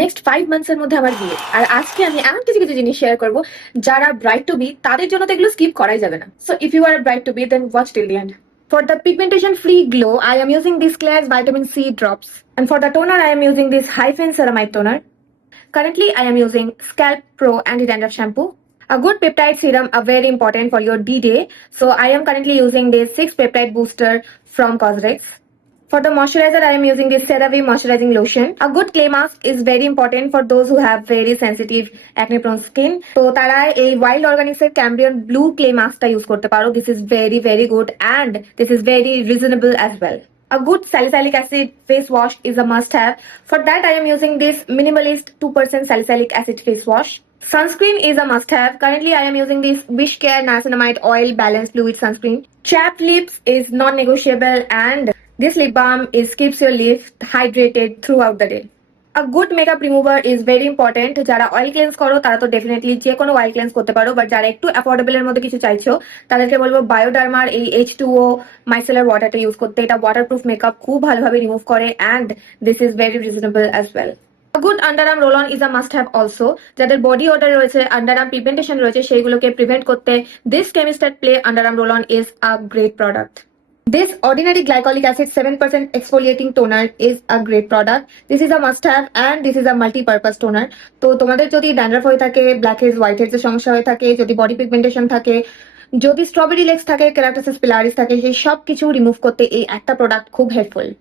নেক্সট 5 মান্থস এর মধ্যে আমার বিয়ে, আর আজকে আমি এমন কিছু কিছু জিনিস শেয়ার করব যারা ব্রাইড টু বি তাদের জন্য তো এগুলো স্কিপ করাই যাবে না। So if you are a bride to be then watch till the end. For the pigmentation free glow, I am using this Klairs vitamin C drops, and for the toner I am using this Hyphen ceramide toner. Currently I am using Scalp Pro anti-dandruff shampoo. A good peptide serum are very important for your D-Day, so I am currently using this 6 peptide booster from Cosrx. For the moisturizer, I am using this CeraVe moisturizing lotion. A good clay mask is very important for those who have very sensitive acne prone skin. So তারা এই Wild Organics এর Cambrian Blue clay maskটা use করতে পারো. This is very very good and this is very reasonable as well. A good salicylic acid face wash is a must have. For that I am using this minimalist 2% salicylic acid face wash. Sunscreen is a must have. Currently I am using this Wishcare Niacinamide Oil Balanced Fluid Sunscreen. Chapped lips is non-negotiable, and this lip balm keeps your lips hydrated throughout the day. A good makeup remover is very important. যারা oil cleanse করো তারা তো ডেফিনেটলি যে কোনো oil cleanse করতে পারো, বাট যারা একটু অ্যাফোর্ডেবল এর মধ্যে কিছু চাইছো তাদেরকে বলবো বায়োডার্মার এই H2O মাইসেলার ওয়াটারটা ইউজ করতে। এটা ওয়াটারপ্রুফ মেকআপ খুব ভালোভাবে রিমুভ করে and this is very reasonable as well. A good underarm roll-on is a must-have also. যাদের বডি ওডর রয়েছে, আন্ডারআর্ম পিগমেন্টেশন রয়েছে, সেইগুলোকে প্রিভেন্ট করতে this Chemistat Play underarm roll-on is a great product. This ordinary glycolic acid 7% exfoliating toner is a great product. This is a must-have and this is a multi-purpose toner. তো তোমাদের যদি ড্যান্ড্রাফ হয়ে থাকে, black heads, white heads এর সমস্যা হয়ে থাকে, যদি বডি পিগমেন্টেশন থাকে, যদি স্ট্রবেরি লেগস থাকে, কেরাটোসিস পিলারিস থাকে, সেই সব কিছু রিমুভ করতে এই একটা প্রোডাক্ট খুব হেল্পফুল।